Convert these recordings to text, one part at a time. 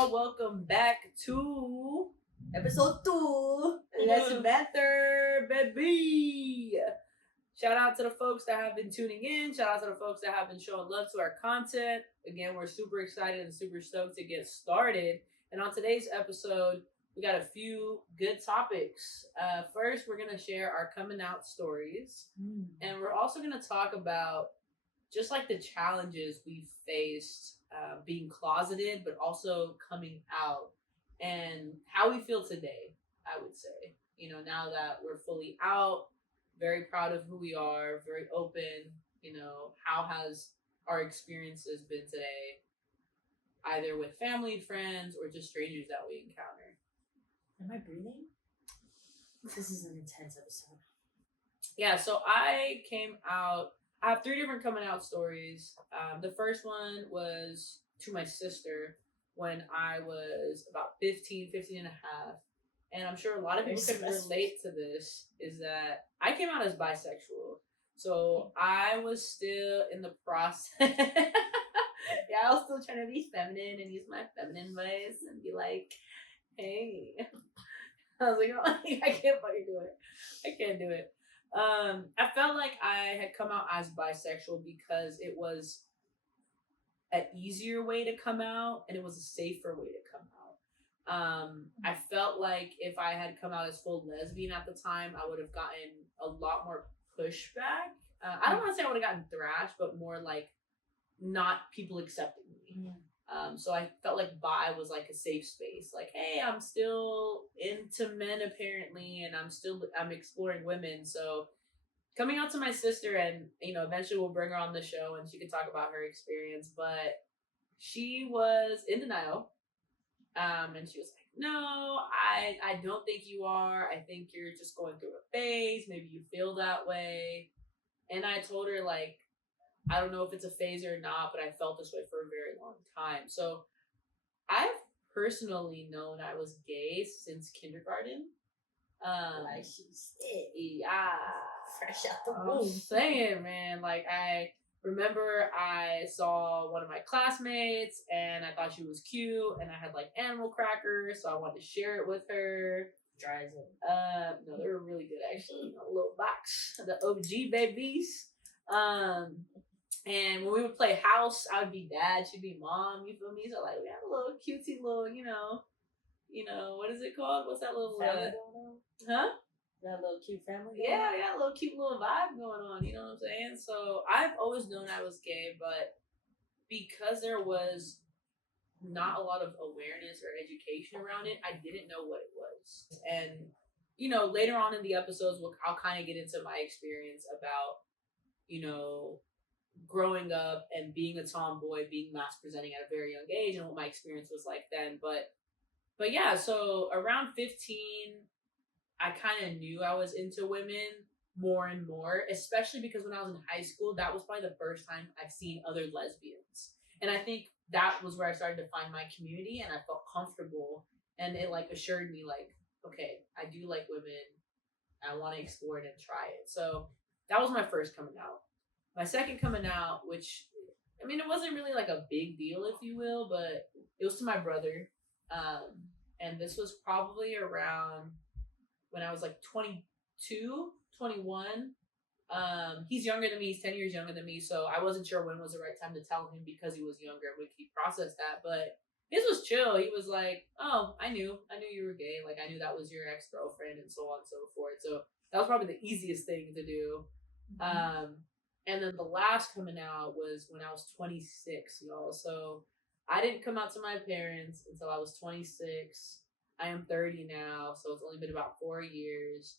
y'all. Welcome back to episode 2. Let's Banter, baby. Shout out to the folks that have been tuning in. Shout out to the folks that have been showing love to our content. Again, we're super excited and super stoked to get started. And on today's episode, we got a few good topics. First, we're going to share our coming out stories. And we're also going to talk about just like the challenges we faced being closeted, but also coming out and how we feel today, I would say. You know, now that we're fully out, very proud of who we are, very open. You know, how has our experiences been today, either with family, friends, or just strangers that we encounter. Am I breathing? This is an intense episode. Yeah, so I came out. I have 3 different coming out stories. The first one was to my sister when I was about 15 and a half. And I'm sure a lot of people can relate to this, is that I came out as bisexual. So I was still in the process. Yeah, I was still trying to be feminine and use my feminine voice and be like, hey. I was like, oh, I can't fucking do it. I can't do it. I felt like I had come out as bisexual because it was an easier way to come out and it was a safer way to come out. I felt like if I had come out as full lesbian at the time, I would have gotten a lot more pushback. I don't want to say I would have gotten thrashed, but more like not people accepting me. Yeah. So I felt like bi was like a safe space. Like, hey, I'm still into men apparently, and I'm exploring women. So coming out to my sister, and you know, eventually we'll bring her on the show and she can talk about her experience. But she was in denial, and she was like, "No, I don't think you are. I think you're just going through a phase. Maybe you feel that way." And I told her like, I don't know if it's a phase or not, but I felt this way for a very long time. So I've personally known I was gay since kindergarten. Like she said. Yeah. Fresh out the I'm womb. saying, man, like I remember I saw one of my classmates and I thought she was cute and I had like animal crackers, so I wanted to share it with her. Dry as well. No, they were really good actually. A little box. The OG babies. And when we would play house, I would be dad, she'd be mom, you feel me? So like we had a little cutesy little, you know, what is it called? What's that little Family going on? huh? That little cute family going Yeah, on? we got a little cute little vibe going on, you know what I'm saying? So I've always known I was gay, but because there was not a lot of awareness or education around it, I didn't know what it was. And you know, later on in the episodes, I'll kind of get into my experience about, you know, growing up and being a tomboy, being mass presenting at a very young age, and what my experience was like then. But yeah, so around 15, I kind of knew I was into women more and more, especially because when I was in high school, that was probably the first time I've seen other lesbians. And I think that was where I started to find my community and I felt comfortable, and it like assured me like, okay, I do like women. I want to explore it and try it. So that was my first coming out. My second coming out, which, I mean, it wasn't really like a big deal, if you will, but it was to my brother. And this was probably around when I was like 22, 21. He's younger than me. He's 10 years younger than me. So I wasn't sure when was the right time to tell him because he was younger. We could process that. But his was chill. He was like, oh, I knew you were gay. Like, I knew that was your ex-girlfriend and so on and so forth. So that was probably the easiest thing to do. And then the last coming out was when I was 26, y'all. So I didn't come out to my parents until I was 26. I am 30 now, so it's only been about 4 years.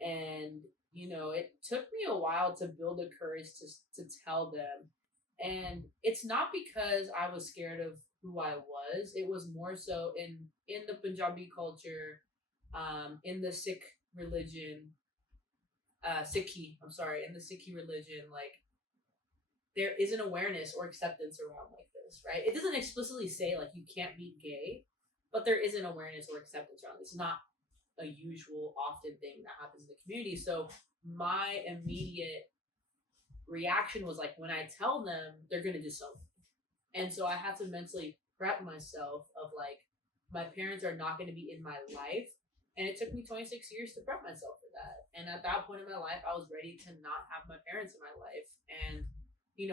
And, you know, it took me a while to build the courage to tell them. And it's not because I was scared of who I was. It was more so in the Punjabi culture, in the Sikh religion, in the Sikhi religion, like there is an awareness or acceptance around like this, right? It doesn't explicitly say like you can't be gay, but there is an awareness or acceptance around this. It's not a usual, often thing that happens in the community. So my immediate reaction was like, when I tell them, they're gonna disown me, and so I had to mentally prep myself of like my parents are not going to be in my life. And it took me 26 years to prep myself for that. And at that point in my life, I was ready to not have my parents in my life. And,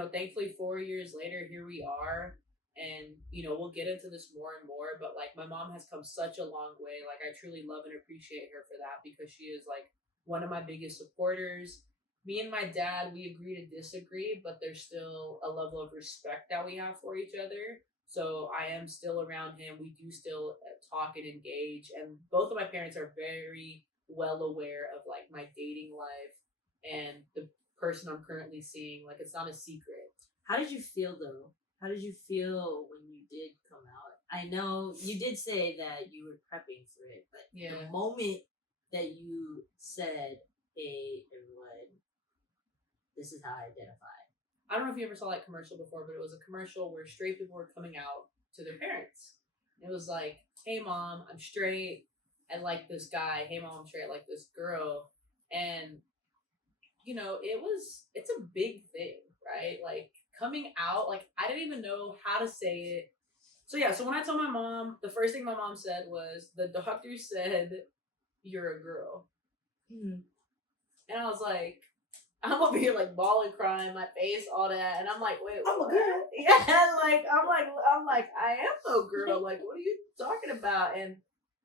thankfully 4 years later, here we are. And, we'll get into this more and more, but like my mom has come such a long way. Like I truly love and appreciate her for that because she is like one of my biggest supporters. Me and my dad, we agree to disagree, but there's still a level of respect that we have for each other. So I am still around him. We do still talk and engage. And both of my parents are very well aware of like my dating life and the person I'm currently seeing. Like it's not a secret. How did you feel though? How did you feel when you did come out? I know you did say that you were prepping for it, but the moment that you said, "Hey, everyone, this is how I identify." I don't know if you ever saw that commercial before, but it was a commercial where straight people were coming out to their parents. It was like, "Hey mom, I'm straight. I like this guy. Hey mom, I'm straight. I like this girl." And it's a big thing, right? Like coming out, like I didn't even know how to say it. So yeah, so when I told my mom, the first thing my mom said was, "The doctor said you're a girl." Mm-hmm. And I was like, I'm over here like bawling, crying, my face, all that, and I'm like, wait, I'm what? a girl. Yeah, like I'm like, I am no girl. Like, what are you talking about? And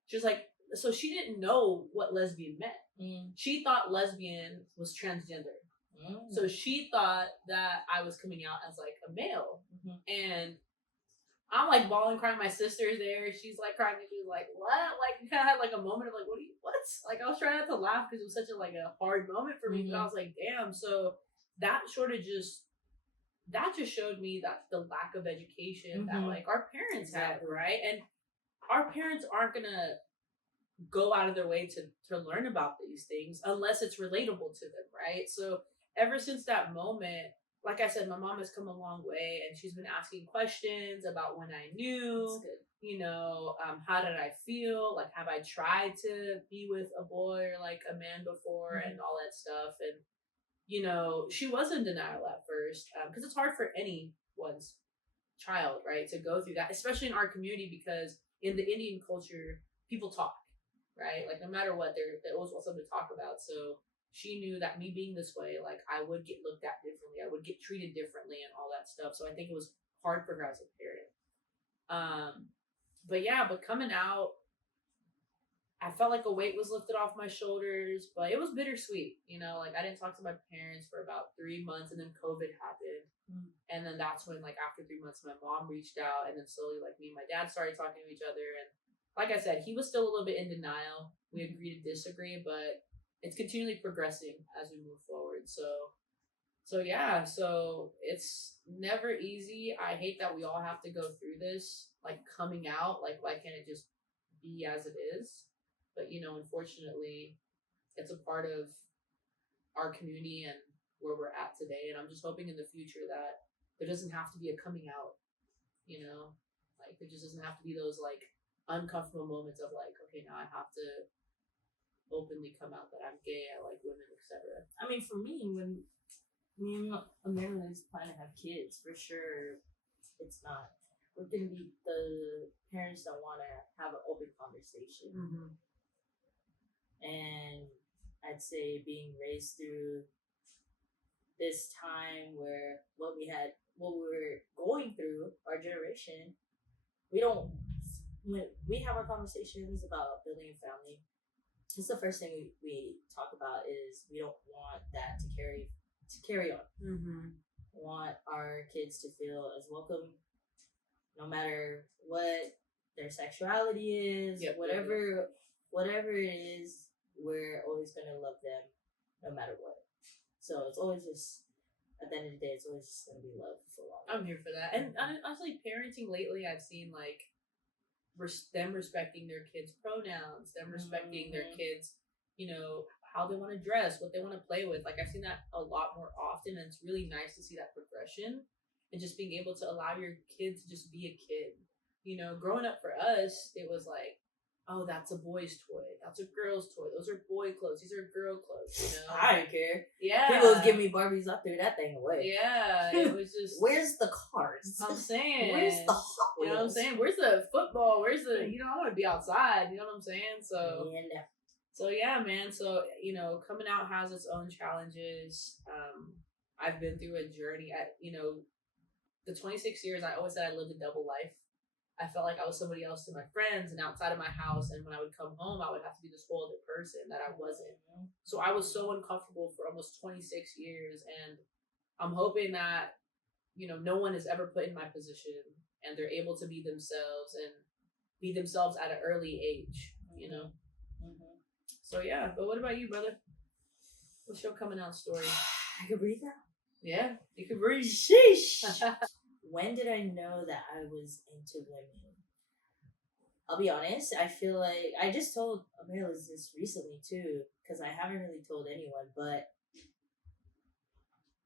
she's like, so she didn't know what lesbian meant. Mm. She thought lesbian was transgender. Mm. So she thought that I was coming out as like a male, and I'm like bawling, crying. My sister's there. She's like crying. And she's like, "What?" Like, kind of had like a moment of like, what? Like, I was trying not to laugh because it was such a hard moment for me. But I was like, damn. So that that just showed me that the lack of education that like our parents have, right? And our parents aren't gonna go out of their way to learn about these things unless it's relatable to them, right? So ever since that moment, like I said, my mom has come a long way and she's been asking questions about when I knew, how did I feel? Like, have I tried to be with a boy or like a man before and all that stuff? And, she was in denial at first because it's hard for anyone's child, right, to go through that, especially in our community because in the Indian culture, people talk, right? Like, no matter what, there always was something to talk about. So she knew that me being this way, like, I would get looked at differently. I would get treated differently and all that stuff. So I think it was hard for her as a parent. But coming out, I felt like a weight was lifted off my shoulders, but it was bittersweet. Like I didn't talk to my parents for about 3 months and then COVID happened. And then that's when, like, after 3 months, my mom reached out and then slowly, like, me and my dad started talking to each other. And like I said, he was still a little bit in denial. We agreed to disagree, but it's continually progressing as we move forward. So yeah, so it's never easy. I hate that we all have to go through this, like coming out. Like, why can't it just be as it is? But unfortunately, it's a part of our community and where we're at today. And I'm just hoping in the future that there doesn't have to be a coming out, like there just doesn't have to be those like uncomfortable moments of like, okay, now I have to openly come out that I'm gay, I like women, etc. I mean, for me, when me and Amanda is planning to have kids, for sure, it's not. We're gonna be the parents that want to have an open conversation. And I'd say being raised through this time where what we were going through, our generation, when we have our conversations about building a family, it's the first thing we talk about is we don't want that to carry on. We want our kids to feel as welcome, no matter what their sexuality is, whatever it is, we're always gonna love them, no matter what. So it's always just, at the end of the day, it's always just gonna be love for long. I'm here for that. And honestly, parenting lately, I've seen like them respecting their kids' pronouns, them respecting their kids, how they want to dress, what they want to play with. Like I've seen that a lot more often, and it's really nice to see that progression and just being able to allow your kid to just be a kid. Growing up for us, it was like, oh, that's a boy's toy. That's a girl's toy. Those are boy clothes. These are girl clothes. You know? I don't care. Yeah. People was giving me Barbies. I threw that thing away. Yeah, it was just. Where's the cars? I'm saying. Where's the Hot Wheels? You know what I'm saying? Where's the football? Where's the? You know, I want to be outside. You know what I'm saying? So. Yeah. So yeah, man. So you know, coming out has its own challenges. I've been through a journey. The 26 years, I always said I lived a double life. I felt like I was somebody else to my friends and outside of my house. And when I would come home, I would have to be this whole other person that I wasn't. So I was so uncomfortable for almost 26 years. And I'm hoping that, you know, no one is ever put in my position and they're able to be themselves and be themselves at an early age, you know? Mm-hmm. So yeah, but what about you, brother? What's your coming out story? I can breathe now. Yeah, you can breathe. Sheesh. When did I know that I was into women? I'll be honest, I feel like I just told Amelia this recently too, because I haven't really told anyone, but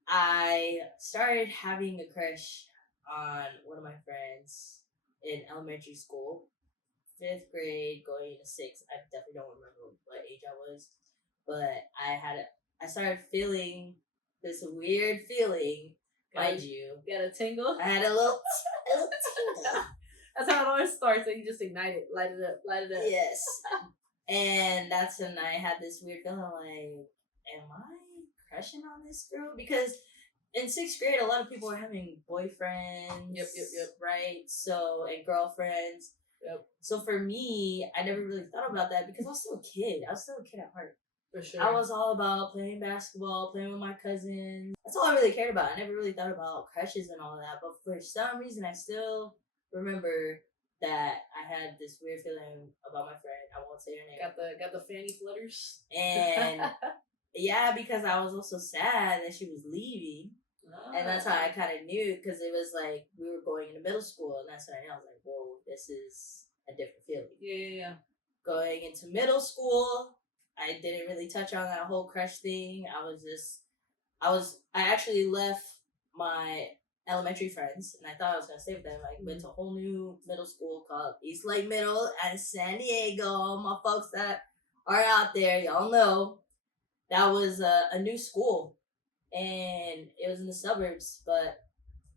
I started having a crush on one of my friends in elementary school, 5th grade, going into 6th. I definitely don't remember what age I was, but I started feeling this weird feeling. Mind you, got a tingle. I had a little tingle. That's how it always starts. And you just ignite it, light it up. Yes, and that's when I had this weird feeling like, am I crushing on this girl? Because in 6th grade, a lot of people were having boyfriends. Yep. Right. So and girlfriends. Yep. So for me, I never really thought about that because I was still a kid. I was still a kid at heart. For sure. I was all about playing basketball, playing with my cousins. That's all I really cared about. I never really thought about crushes and all that. But for some reason, I still remember that I had this weird feeling about my friend. I won't say her name. Got the fanny flutters. And yeah, because I was also sad that she was leaving. And that's how I kind of knew, because it was like we were going into middle school, and that's when I knew. I was like, whoa, this is a different feeling. Yeah. Going into middle school, I didn't really touch on that whole crush thing. I actually left my elementary friends, and I thought I was going to stay with them. I went to a whole new middle school called East Lake Middle at San Diego. My folks that are out there, y'all know, that was a new school. And it was in the suburbs, but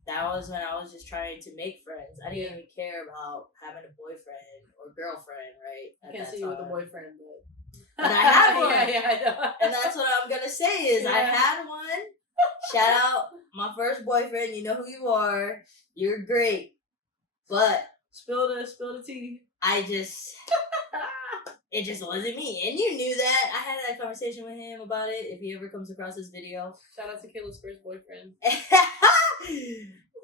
that was when I was just trying to make friends. I didn't even care about having a boyfriend or girlfriend, right? I can't see you with a boyfriend, but I had one. Yeah, I know. And that's what I'm gonna say is I had one. Shout out my first boyfriend. You know who you are. You're great. But spill the tea. It just wasn't me. And you knew that. I had that conversation with him about it. If he ever comes across this video. Shout out to Kayla's first boyfriend.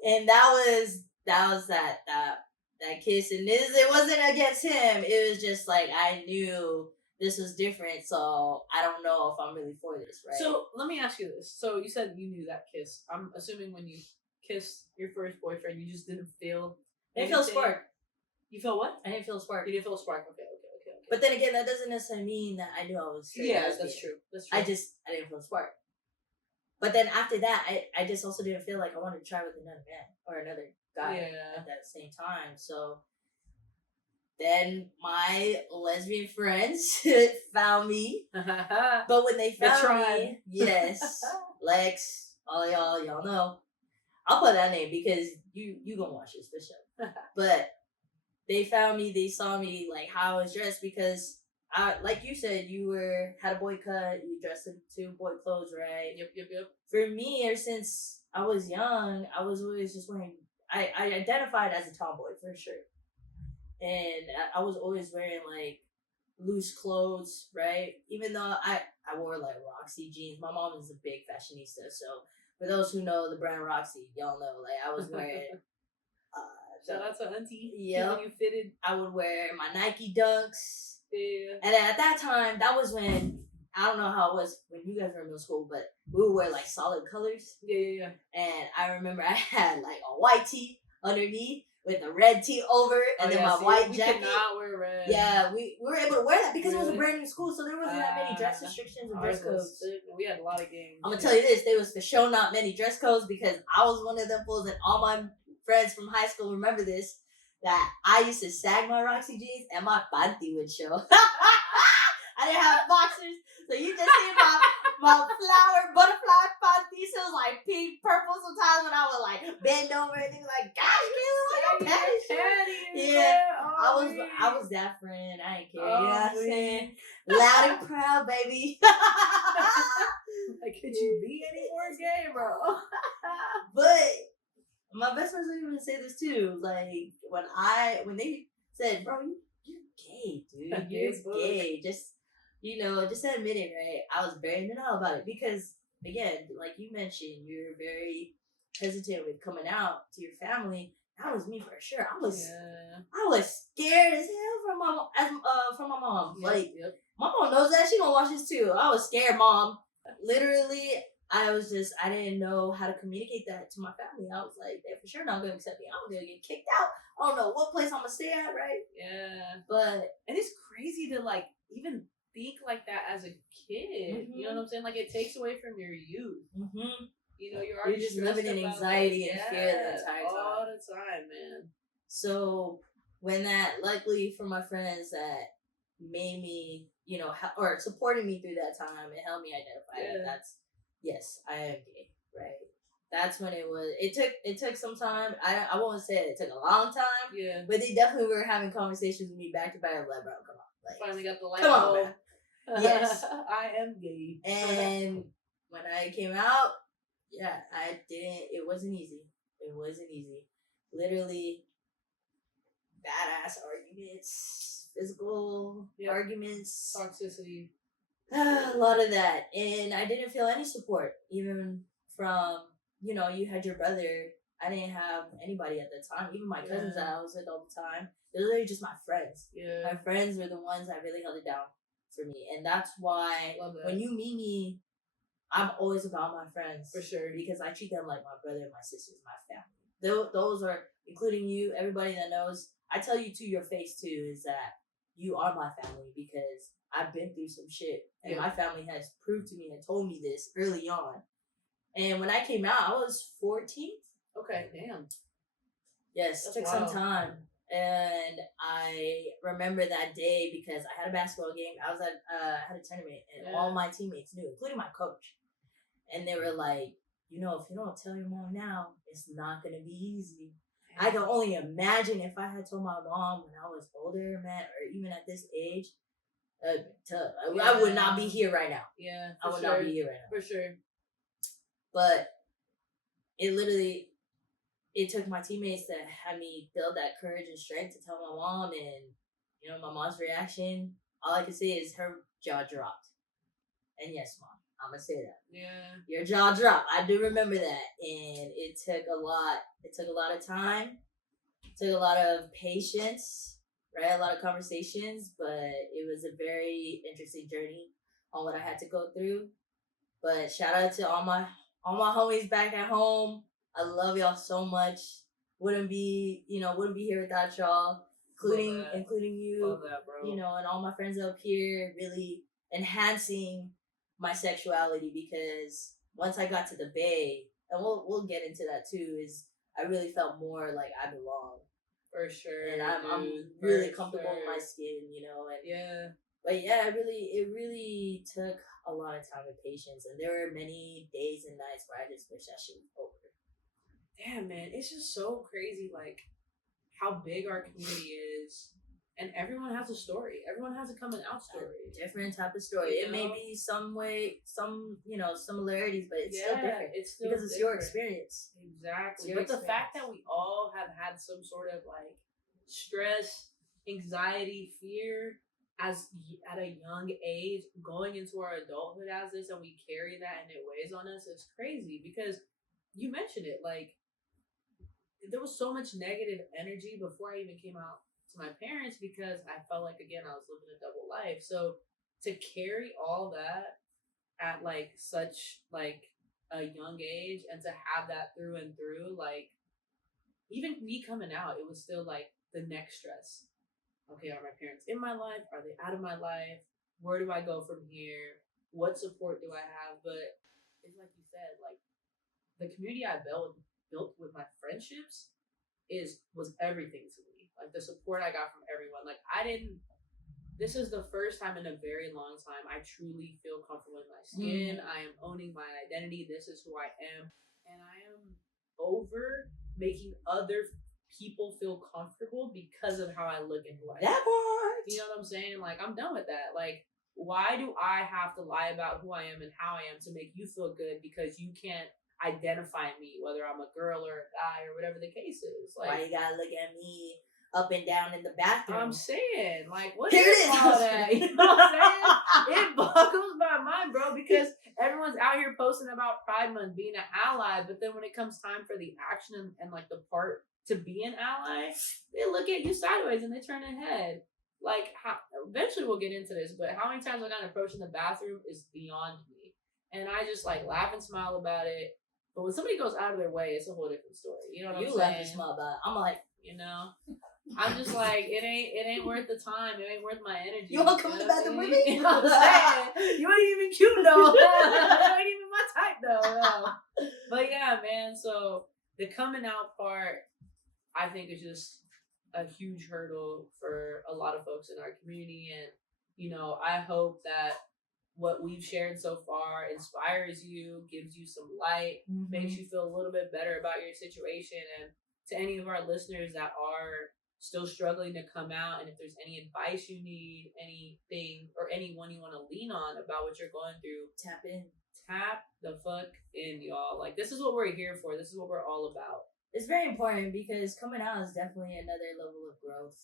And that was that kiss. And it wasn't against him. It was just like I knew this was different. So I don't know if I'm really for this, right? So let me ask you this. So you said you knew that kiss. I'm assuming when you kissed your first boyfriend, you just didn't feel I didn't feel a spark. You felt what? I didn't feel a spark. You didn't feel a spark. Okay. But then again, that doesn't necessarily mean that I knew I was straight. Yeah, that's true. I didn't feel a spark. But then after that, I just also didn't feel like I wanted to try with another man or another guy at that same time. So then my lesbian friends found me. But when they found me, yes, Lex, all y'all know. I'll put that name because you gonna watch this for sure. But they found me, they saw me, like, how I was dressed, because, like you said, you had a boy cut, you dressed into boy clothes, right? Yep. For me, ever since I was young, I was always just wearing, I identified as a tomboy, for sure. And I was always wearing, like, loose clothes, right? Even though I wore, like, Roxy jeans. My mom is a big fashionista, so for those who know the brand Roxy, y'all know, like, I was wearing... Shout out to Auntie. Yeah. You fitted. I would wear my Nike Dunks. Yeah. And at that time, that was when, I don't know how it was when you guys were in middle school, but we would wear like solid colors. Yeah. And I remember I had like a white tee underneath with a red tee over it, and then my white jacket. We cannot wear red. Yeah, we were able to wear that because it was a brand new school, so there wasn't that many dress restrictions and dress codes. We had a lot of games. I'm gonna tell you this, there was for sure not many dress codes because I was one of them fools, and all my friends from high school remember this. that I used to sag my Roxy jeans and my panty would show. I didn't have boxers, so you just see my flower butterfly panties. It was like pink, purple sometimes when I would like bend over and they were like, gosh, man, panties. Yeah. I was that friend. I ain't care. You know what I'm saying? Loud and proud, baby. Like, could you be any more gay, bro? But my best friends don't even say this too. Like when they said, "Bro, you're gay, dude. You're gay." Just just admit it, right? I was very in denial about it because, again, like you mentioned, you're very hesitant with coming out to your family. That was me for sure. I was scared as hell from my mom. My mom knows that. She gonna watch this too. I was scared, mom. Literally, I didn't know how to communicate that to my family. I was like, they're for sure not gonna accept me. I'm gonna get kicked out. I don't know what place I'm gonna stay at, right? Yeah. But and it's crazy to like even think like that as a kid. You know what I'm saying? Like, it takes away from your youth. You know, you're just living in anxiety and fear the entire time. All the time, man. So when that, luckily for my friends that made me, or supported me through that time and helped me identify that yes, I am gay, right? That's when it took some time. I won't say it took a long time. Yeah. But they definitely were having conversations with me back to back. Like, bro, come on. Like, finally got the light come on, man. Yes. I am gay. And when I came out, it wasn't easy. It wasn't easy. Literally badass arguments, physical arguments, toxicity. A lot of that. And I didn't feel any support, even from, you had your brother. I didn't have anybody at the time. Even my cousins that I was with all the time, they were literally just my friends. Yeah. My friends were the ones that really held it down for me. And that's why when you meet me, I'm always about my friends. For sure. Because I treat them like my brother and my sisters, my family. Those are, including you, everybody that knows, I tell you to your face too, is that you are my family because I've been through some shit. And my family has proved to me and told me this early on. And when I came out, I was 14. Okay, damn. Yes, took some time. And I remember that day because I had a basketball game. I had a tournament, and all my teammates knew, including my coach. And they were like, if you don't tell your mom now, it's not gonna be easy. I can only imagine if I had told my mom when I was older, man, or even at this age. I would not be here right now. Yeah, I would not be here right now. For sure. But it took my teammates that had me build that courage and strength to tell my mom, and my mom's reaction. All I can say is her jaw dropped. And yes, mom, I'm gonna say that. Yeah. Your jaw dropped. I do remember that, and it took a lot. It took a lot of time. It took a lot of patience, right? A lot of conversations, but it was a very interesting journey on what I had to go through. But shout out to all my homies back at home. I love y'all so much. Wouldn't be here without y'all, including you. Love that, bro. And all my friends up here, really enhancing my sexuality, because once I got to the Bay, and we'll get into that too, is I really felt more like I belong. For sure. And I'm really comfortable in my skin, and But yeah, it really took a lot of time and patience, and there were many days and nights where I just wish that shit was over. Damn, man, it's just so crazy, like how big our community is, and everyone has a story. Everyone has a coming out story. Different type of story. It may be some similarities, but it's still different. It's still because it's your experience. Exactly. But the fact that we all have had some sort of like stress, anxiety, fear at a young age, going into our adulthood as this, and we carry that and it weighs on us, is crazy. Because you mentioned it, like there was so much negative energy before I even came out to my parents, because I felt like, again, I was living a double life. So to carry all that at like such like a young age, and to have that through and through, like even me coming out, it was still like the next stress. Okay, are my parents in my life? Are they out of my life? Where do I go from here? What support do I have? But it's like you said, like the community I built with my friendships was everything to me. Like the support I got from everyone. Like this is the first time in a very long time I truly feel comfortable in my skin. I am owning my identity. This is who I am. And I am over making other people feel comfortable because of how I look and who I am. That part. You know what I'm saying? Like, I'm done with that. Like, why do I have to lie about who I am and how I am to make you feel good because you can't identify me, whether I'm a girl or a guy or whatever the case is? Like, why you gotta look at me up and down in the bathroom? I'm saying, like, what Here is it is. all that? You know what I'm saying? It boggles my mind, bro, because everyone's out here posting about Pride Month being an ally, but then when it comes time for the action and like the part to be an ally, they look at you sideways and they turn their head. Like, eventually we'll get into this, but how many times I got approached in the bathroom is beyond me. And I just like laugh and smile about it. But when somebody goes out of their way, it's a whole different story. You know what I'm saying? You laugh and smile about it. I'm like, you know, I'm just like, it ain't worth the time. It ain't worth my energy. You want to come to the bathroom with me? You know what I'm saying? You ain't even cute though. You ain't even my type though. No. But yeah, man. So the coming out part, I think, is just a huge hurdle for a lot of folks in our community. And, you know, I hope that what we've shared so far inspires you, gives you some light, makes you feel a little bit better about your situation. And to any of our listeners that are still struggling to come out, and if there's any advice you need, anything or anyone you want to lean on about what you're going through, tap in. Tap the fuck in, y'all. Like, this is what we're here for. This is what we're all about. It's very important because coming out is definitely another level of growth,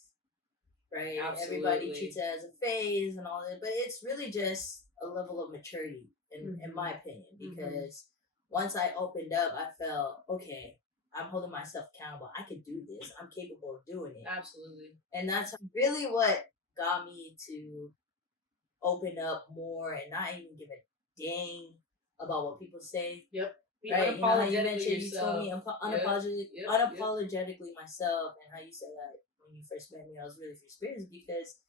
right? Absolutely. Everybody treats it as a phase and all that, but it's really just a level of maturity, in my opinion, because once I opened up, I felt, okay, I'm holding myself accountable. I can do this. I'm capable of doing it. Absolutely. And that's really what got me to open up more and not even give a dang about what people say. Yep. Right? You know how you mentioned, you told me unapologetically myself, and how you said that when you first met me, I was really free spirited because,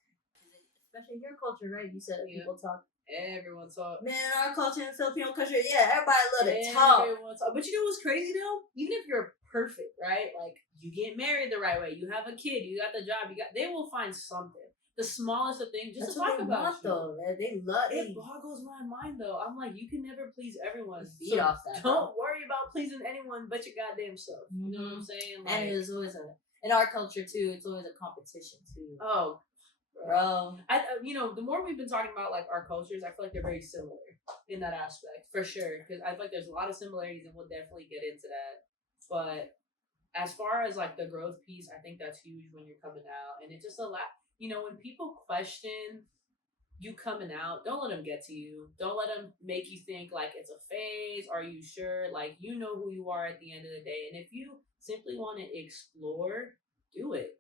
especially in your culture, right? You said that people talk. Everyone talk. Man, our culture in Filipino culture, yeah, everybody love to talk. But you know what's crazy though? Even if you're perfect, right? Like, you get married the right way, you have a kid, you got the job, they will find something. The smallest of things, just That's to talk about you. Though. They love it. It boggles my mind though. I'm like, you can never please everyone. Feed off that. Don't worry about pleasing anyone but your goddamn self. You know what I'm saying? Like, and it's always in our culture too. It's always a competition too. Oh, bro. You know, the more we've been talking about like our cultures, I feel like they're very similar in that aspect for sure. Because I feel like there's a lot of similarities, and we'll definitely get into that. But as far as like the growth piece, I think that's huge when you're coming out, and it just you know, when people question you coming out, don't let them get to you. Don't let them make you think like it's a phase. Are you sure? Like, you know who you are at the end of the day. And if you simply want to explore, do it.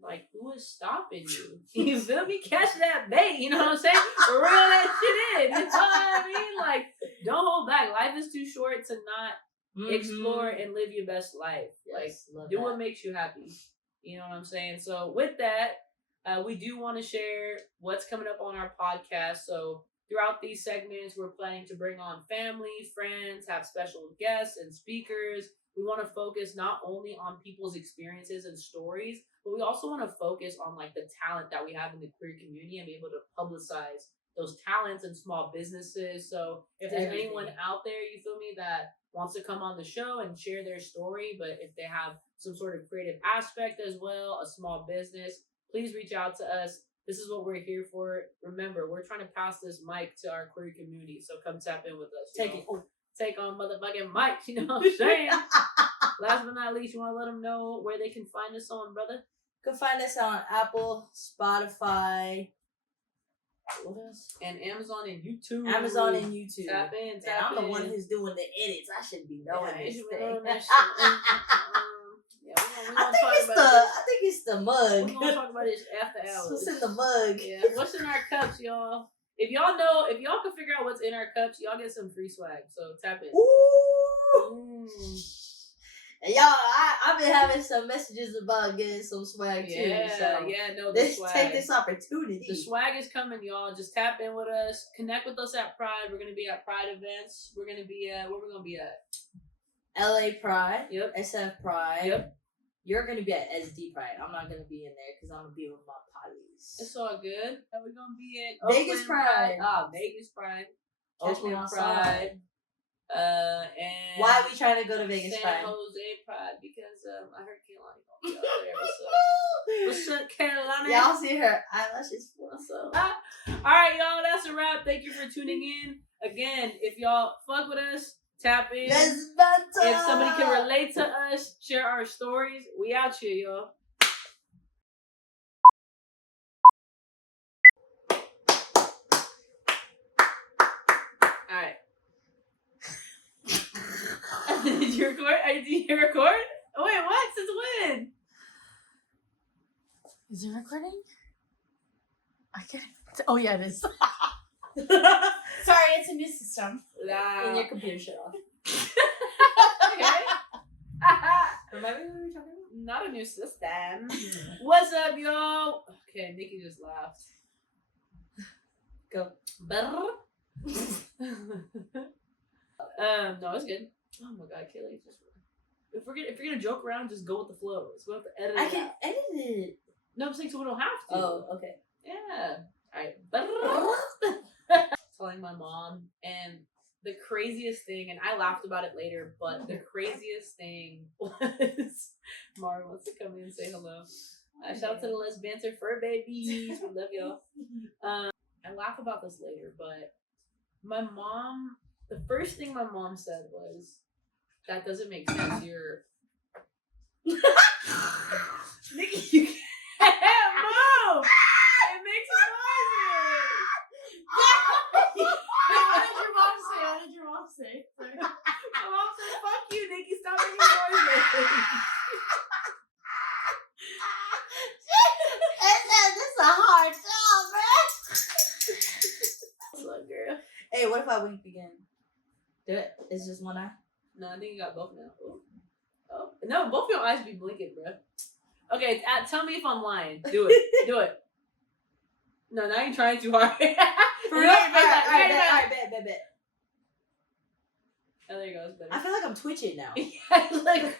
Like, who is stopping you? You feel me? Catch that bait. You know what I'm saying? Reel that shit in. You know what I mean? Like, don't hold back. Life is too short to not explore and live your best life. Yes, like, do what makes you happy. You know what I'm saying? So with that, we do want to share what's coming up on our podcast. So throughout these segments, we're planning to bring on family, friends, have special guests and speakers. We want to focus not only on people's experiences and stories, but we also want to focus on like the talent that we have in the queer community and be able to publicize those talents and small businesses. So if there's anyone out there, you feel me, that wants to come on the show and share their story, but if they have some sort of creative aspect as well, a small business, please reach out to us. This is what we're here for. Remember, we're trying to pass this mic to our queer community, so come tap in with us. Take on motherfucking mics, you know what I'm saying? Last but not least, you want to let them know where they can find us on, brother? You can find us on Apple, Spotify, what else? And Amazon and YouTube. Tap in. I'm the one who's doing the edits. I should be knowing this thing. I think it's the mug. We're gonna talk about this after hours. What's in the mug? Yeah, what's in our cups, y'all? If y'all can figure out what's in our cups, y'all get some free swag. So tap in. Ooh. And y'all, I've been having some messages about getting some swag too. Take this opportunity. The swag is coming, y'all. Just tap in with us. Connect with us at Pride. We're gonna be at Pride events. We're gonna be at where we're gonna be at. LA Pride. Yep. SF Pride. Yep. You're gonna be at SD Pride. I'm not gonna be in there because I'm gonna be with my potties. It's all good. And we're gonna be at Vegas Oakland Pride. Vegas Pride. Catch me Oakland outside. Pride. And Why are we trying to go to Vegas San Pride? Jose Pride because I heard Carolina gonna be out there. What's up, Carolina? Y'all see her eyelashes? What's up? All right, y'all. That's a wrap. Thank you for tuning in. Again, if y'all fuck with us, tap in. Let's battle. If somebody can relate to us, share our stories. We out here, y'all. All right. Did you record? Did you record? Oh, wait, what? Since when? Is it recording? I get it. Oh yeah, it is. Sorry, it's a new system. And your computer shut off. Okay. Remember what we were talking about? Not a new system. What's up, y'all? Okay, Nikki just laughed. Go. No, it's good. Oh my god, Kaylee, just if we're gonna joke around, just go with the flow. So we have to edit. I can edit it. No, I'm saying so we don't have to. Oh, okay. Yeah. Alright. Telling my mom, and the craziest thing, and I laughed about it later, but the craziest thing was Mara wants to come in and say hello. Shout out to the LezBros fur babies. We love y'all. I laugh about this later, but my mom, the first thing my mom said was, "That doesn't make sense. You're Nikki, you can't move. It makes noises." What did your mom say? What did your mom say? My mom said, "Fuck you, Nikki. Stop making noises." This is a hard job, man. What's up, girl? Hey, what if I wink again? Do it. It's just one eye. No, I think you got both now. Ooh. Oh no, both your eyes be blinking, bro. Okay, tell me if I'm lying. Do it. Do it. No, now you're trying too hard. For real? Alright, bet. Oh, there you go. It's better. I feel like I'm twitching now. Yeah, like